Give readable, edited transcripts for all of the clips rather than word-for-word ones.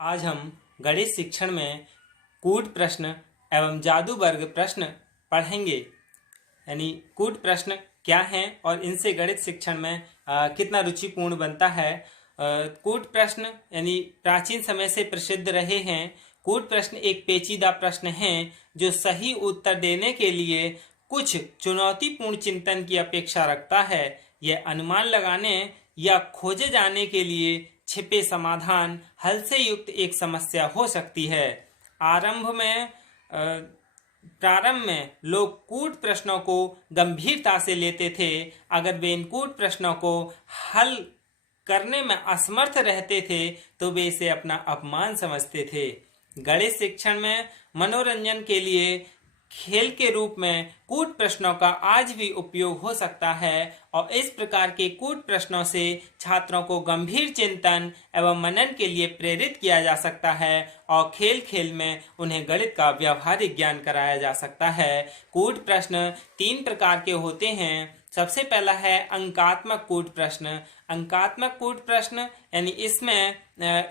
आज हम गणित शिक्षण में कूट प्रश्न एवं जादू वर्ग प्रश्न पढ़ेंगे। यानी कूट प्रश्न क्या हैं और इनसे गणित शिक्षण में कितना रुचिपूर्ण बनता है। कूट प्रश्न यानी प्राचीन समय से प्रसिद्ध रहे हैं। कूट प्रश्न एक पेचीदा प्रश्न है जो सही उत्तर देने के लिए कुछ चुनौतीपूर्ण चिंतन की अपेक्षा रखता है। यह अनुमान लगाने या खोजे जाने के लिए छिपे समाधान हल से युक्त एक समस्या हो सकती है। प्रारंभ में लोग कूट प्रश्नों को गंभीरता से लेते थे। अगर वे इन कूट प्रश्नों को हल करने में असमर्थ रहते थे तो वे इसे अपना अपमान समझते थे। गणित शिक्षण में मनोरंजन के लिए खेल के रूप में कूट प्रश्नों का आज भी उपयोग हो सकता है और इस प्रकार के कूट प्रश्नों से छात्रों को गंभीर चिंतन एवं मनन के लिए प्रेरित किया जा सकता है और खेल खेल में उन्हें गणित का व्यावहारिक ज्ञान कराया जा सकता है। कूट प्रश्न 3 प्रकार के होते हैं। सबसे पहला है अंकात्मक कूट प्रश्न। अंकात्मक कूट प्रश्न यानी इसमें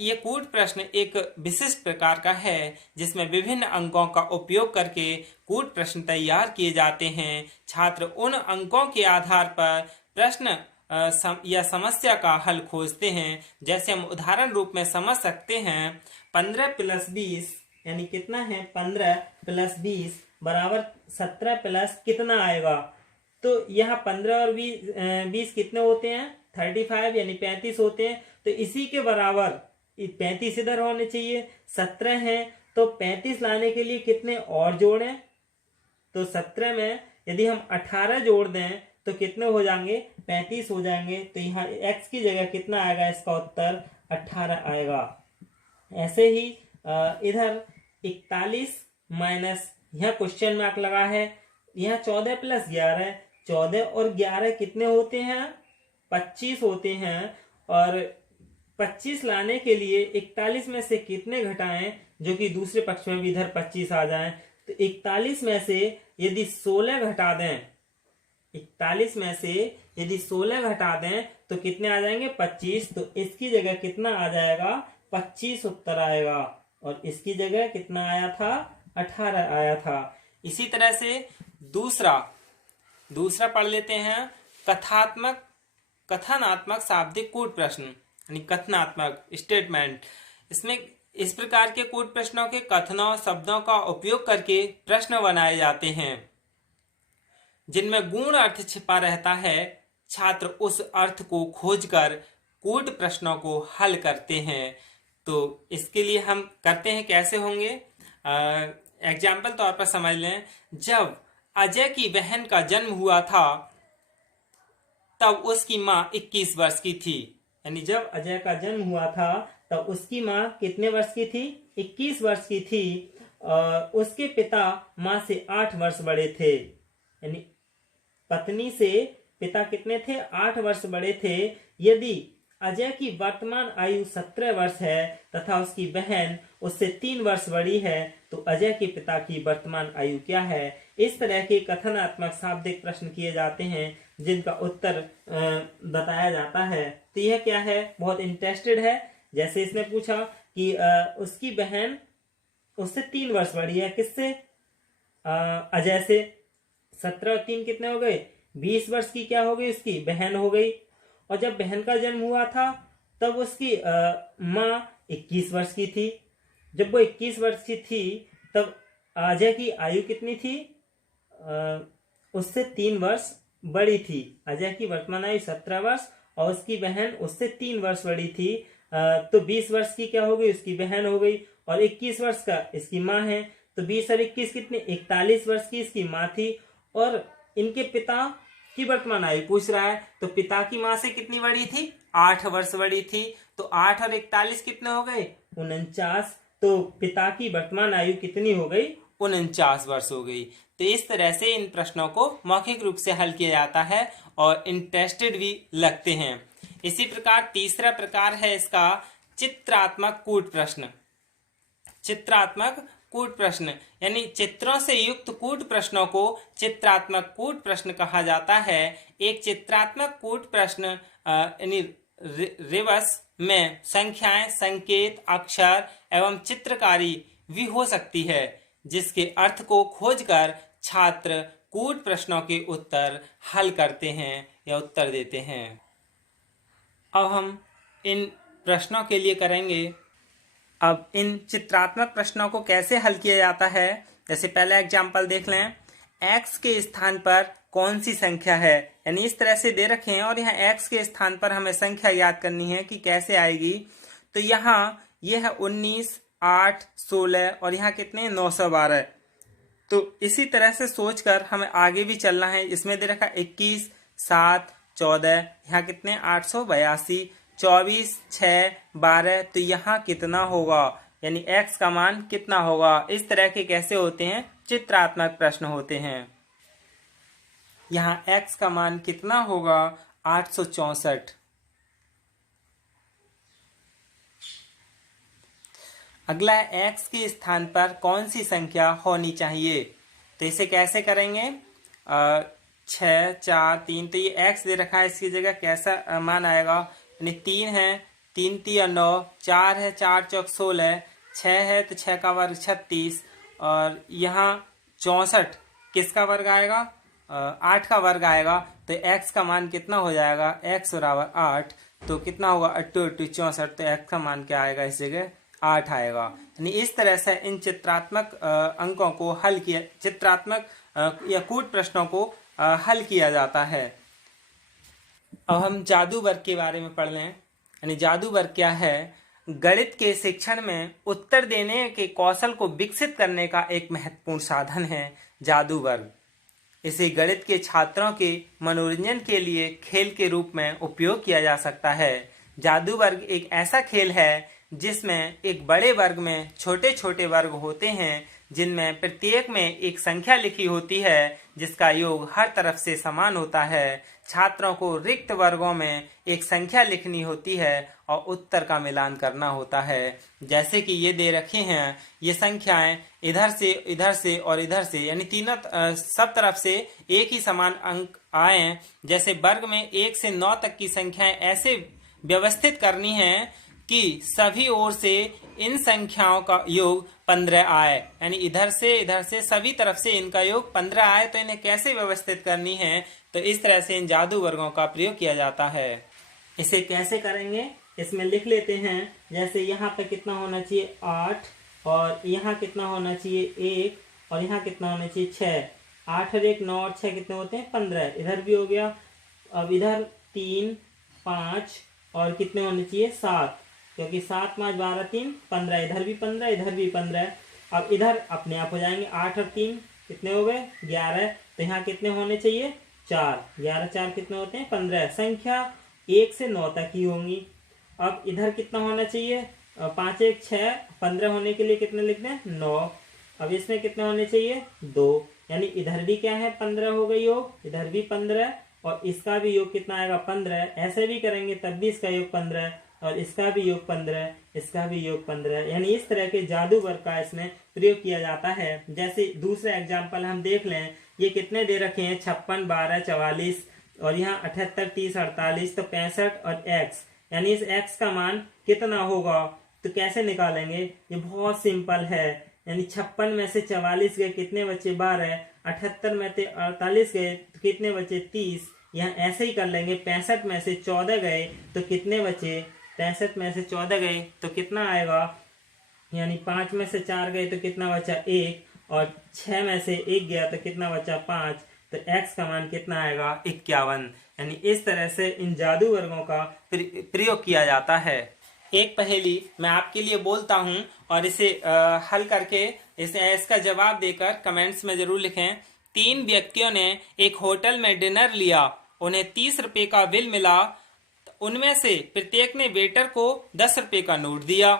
ये कूट प्रश्न एक विशिष्ट प्रकार का है जिसमें विभिन्न अंकों का उपयोग करके कूट प्रश्न तैयार किए जाते हैं। छात्र उन अंकों के आधार पर प्रश्न या समस्या का हल खोजते हैं। जैसे हम उदाहरण रूप में समझ सकते हैं 15 + 20 यानी कितना है 15 + 20 बराबर 17 प्लस कितना आएगा। तो यहाँ 15 और 20 कितने होते हैं 35 यानी 35 होते हैं। तो इसी के बराबर 35 इधर होने चाहिए 17 है। तो 35 लाने के लिए कितने और जोड़ें। तो 17 में यदि हम 18 जोड़ दें तो कितने हो जाएंगे 35 हो जाएंगे। तो यहाँ x की जगह कितना आएगा, इसका उत्तर 18 आएगा। ऐसे ही इधर 41 माइनस यहाँ क्वेश्चन मार्क लगा है। यहाँ 14 + 11 14 और 11 कितने होते हैं 25 होते हैं। और 25 लाने के लिए 41 में से कितने घटाएं जो कि दूसरे पक्ष में भी इधर 25 आ जाएं। तो 41 में से यदि 16 घटा दें 41 में से यदि 16 घटा दें तो कितने आ जाएंगे 25। तो इसकी जगह कितना आ जाएगा 25 उत्तर आएगा और इसकी जगह कितना आया था 18 आया था। इसी तरह से दूसरा पढ़ लेते हैं कथनात्मक शाब्दिक कूट प्रश्न यानी कथनात्मक स्टेटमेंट। इसमें इस प्रकार के कूट प्रश्नों के कथनों शब्दों का उपयोग करके प्रश्न बनाए जाते हैं जिनमें गूढ़ अर्थ छिपा रहता है। छात्र उस अर्थ को खोजकर कूट प्रश्नों को हल करते हैं। तो इसके लिए हम करते हैं कैसे होंगे, एग्जाम्पल तौर पर समझ लें। जब अजय की बहन का जन्म हुआ था तब उसकी माँ 21 वर्ष की थी। यानी जब अजय का जन्म हुआ था तब उसकी माँ कितने वर्ष की थी 21 वर्ष की थी। उसके पिता माँ से 8 वर्ष बड़े थे। यानी पत्नी से पिता कितने थे 8 वर्ष बड़े थे। यदि अजय की वर्तमान आयु 17 वर्ष है तथा उसकी बहन उससे 3 वर्ष बड़ी है तो अजय के पिता की वर्तमान आयु क्या है। इस तरह के कथनात्मक शाब्दिक प्रश्न किए जाते हैं जिनका उत्तर बताया जाता है। तो यह क्या है बहुत इंटरेस्टेड है। जैसे इसने पूछा कि उसकी बहन उससे 3 वर्ष बड़ी है, किससे अजय से। 17 और 3 कितने हो गए 20 वर्ष की क्या हो गई उसकी बहन हो गई। और जब बहन का जन्म हुआ था तब उसकी माँ 21 वर्ष की थी। जब वो 21 वर्ष की थी तब अजय की आयु कितनी थी, उससे 3 वर्ष बड़ी थी। अजय की वर्तमान आयु 17 वर्ष और उसकी बहन उससे 3 वर्ष बड़ी थी। तो 20 वर्ष की क्या हो गई उसकी बहन हो गई और 21 वर्ष का इसकी माँ है। तो 20 और 21 कितने 41 वर्ष की इसकी माँ थी। और इनके पिता की वर्तमान आयु पूछ रहा है तो पिता की माँ से कितनी बड़ी थी 8 वर्ष बड़ी थी। तो 8 और 41 कितने हो गए 49। तो पिता की वर्तमान आयु कितनी हो गई 49 वर्ष हो गई। तो इस तरह से इन प्रश्नों को मौखिक रूप से हल किया जाता है और इंटरेस्टेड भी लगते हैं। इसी प्रकार तीसरा प्रकार है इसका चित्रात्मक कूट प्रश्न। चित्रात्मक कूट प्रश्न यानी चित्रों से युक्त कूट प्रश्नों को चित्रात्मक कूट प्रश्न कहा जाता है। एक चित्रात्मक कूट प्रश्न यानी रिवर्स में संख्याएं, संकेत, अक्षर एवं चित्रकारी भी हो सकती है, जिसके अर्थ को खोजकर छात्र कूट प्रश्नों के उत्तर हल करते हैं या उत्तर देते हैं। अब हम इन प्रश्नों के लिए करेंगे। अब इन चित्रात्मक प्रश्नों को कैसे हल किया जाता है, जैसे पहला एग्जाम्पल देख लें। x के स्थान पर कौन सी संख्या है, यानी इस तरह से दे रखे हैं और यहाँ x के स्थान पर हमें संख्या याद करनी है कि कैसे आएगी। तो यहाँ यह है 19, 8, 16 और यहाँ कितने 912। तो इसी तरह से सोचकर हमें आगे भी चलना है। इसमें दे रखा 21, 7, 14, यहाँ कितने 882, 24, 6, 12। तो यहाँ कितना होगा, यानी x का मान कितना होगा। इस तरह के कैसे होते हैं, चित्रात्मक प्रश्न होते हैं। यहाँ x का मान कितना होगा 864। अगला है x के स्थान पर कौन सी संख्या होनी चाहिए। तो इसे कैसे करेंगे, 6, 4, 3। तो ये x दे रखा है, इसकी जगह कैसा मान आएगा, यानी 3 है, 3 3 9, 4 है, 4 चौक 16, 6 है तो 6 का वर्ग 36 और यहाँ 64 किसका वर्ग आएगा, 8 का वर्ग आएगा। तो x का मान कितना हो जाएगा, x बराबर 8। तो कितना होगा 8 8 64। तो x का मान क्या आएगा, इस जगह 8 आएगा। यानी इस तरह से इन चित्रात्मक अंकों को हल किया, चित्रात्मक या कूट प्रश्नों को हल किया जाता है। अब हम जादू वर्ग के बारे में पढ़ लें। यानी जादू वर्ग क्या है, गणित के शिक्षण में उत्तर देने के कौशल को विकसित करने का एक महत्वपूर्ण साधन है जादू वर्ग। इसे गणित के छात्रों के मनोरंजन के लिए खेल के रूप में उपयोग किया जा सकता है। जादू वर्ग एक ऐसा खेल है जिसमें एक बड़े वर्ग में छोटे छोटे वर्ग होते हैं, जिनमें प्रत्येक में एक संख्या लिखी होती है जिसका योग हर तरफ से समान होता है। छात्रों को रिक्त वर्गों में एक संख्या लिखनी होती है और उत्तर का मिलान करना होता है। जैसे कि ये दे रखे हैं, ये संख्याएं इधर से और इधर से, यानी तीनों सब तरफ से एक ही समान अंक आए। जैसे वर्ग में 1 से 9 तक की संख्याएं ऐसे व्यवस्थित करनी है कि सभी ओर से इन संख्याओं का योग 15 आए, यानी इधर से सभी तरफ से इनका योग 15 आए। तो इन्हें कैसे व्यवस्थित करनी है, तो इस तरह से इन जादू वर्गों का प्रयोग किया जाता है। इसे कैसे करेंगे, इसमें लिख लेते हैं। जैसे यहाँ पे कितना होना चाहिए 8 और यहाँ कितना होना चाहिए 1 और यहाँ कितना होना चाहिए 6। 8 और 1 9 और 6 कितने होते हैं 15। इधर भी हो गया। अब इधर 3, 5 और कितने होने चाहिए 7, क्योंकि 7 5 12 3 15। इधर भी 15, इधर भी 15। अब इधर अपने आप हो जाएंगे। 8 और 3 कितने हो गए 11। तो यहाँ कितने होने चाहिए 4। 11 4 कितने होते हैं 15। संख्या 1 से 9 तक ही होंगी। अब इधर कितना होना चाहिए 5 1 6। 15 होने के लिए कितने लिख दें 9। अब इसमें कितने होने चाहिए 2, यानी इधर भी क्या है 15 हो गई योग, इधर भी 15 और इसका भी योग कितना आएगा 15। ऐसे भी करेंगे तब भी इसका योग 15 और इसका भी योग 15, इसका भी योग 15। यानी इस तरह के जादू वर्ग का इसमें प्रयोग किया जाता है। जैसे दूसरा एग्जाम्पल हम देख लें। ये कितने दे रखे हैं 56 12 44 और यहाँ 78 30 48। तो 65 और x, यानी इस x का मान कितना होगा, तो कैसे निकालेंगे, ये बहुत सिंपल है। यानी 56 में से 44 गए कितने बचे 12, 78 में से 48 गए तो कितने बचे 30। यहाँ ऐसे ही कर लेंगे। 65 में से 14 गए तो कितने बचे, 65 में से 14 गए तो कितना आएगा, यानी 5 में से 4 गए तो कितना बचा 1 और 6 में से 1 गया तो कितना बचा 5। तो x का मान कितना आएगा 51। यानी इस तरह से इन जादू वर्गों का प्रयोग किया जाता है। एक पहेली मैं आपके लिए बोलता हूं और इसे हल करके इसका जवाब देकर कमेंट्स में जरूर लिखें। 3 व्यक्तियों ने एक होटल में डिनर लिया, उन्हें 30 रुपए का बिल मिला। उनमें से प्रत्येक ने वेटर को 10 रुपए का नोट दिया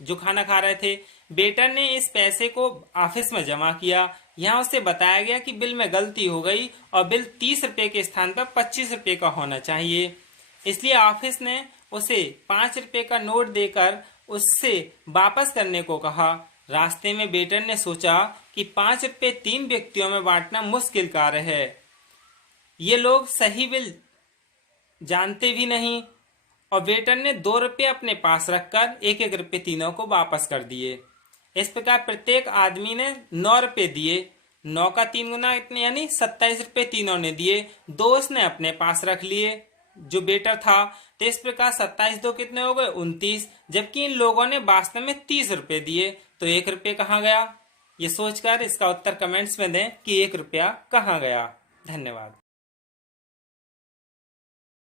जो खाना खा रहे थे। वेटर ने इस पैसे को ऑफिस में जमा किया। यहाँ उससे बताया गया कि बिल में गलती हो गई और बिल 30 रुपए के स्थान पर 25 रुपए का होना चाहिए, इसलिए ऑफिस ने उसे 5 रुपए का नोट देकर उससे वापस करने को कहा। रास्ते में वेटर ने सोचा कि 5 रुपए 3 व्यक्तियों में बांटना मुश्किल कार्य है। ये लोग सही बिल जानते भी नहीं और वेटर ने 2 रुपये अपने पास रखकर 1-1 रुपये तीनों को वापस कर दिए। इस प्रकार प्रत्येक आदमी ने 9 रुपये दिए। 9 का 3 गुना इतने यानी 27 रुपये तीनों ने दिए। 2 उसने अपने पास रख लिए जो वेटर था। तो इस प्रकार 27-2 कितने हो गए 29। जबकि इन लोगों ने वास्तव में 30 रुपये दिए। तो 1 रुपये कहाँ गया? ये सोचकर इसका उत्तर कमेंट्स में दें कि 1 रुपया कहाँ गया। धन्यवाद।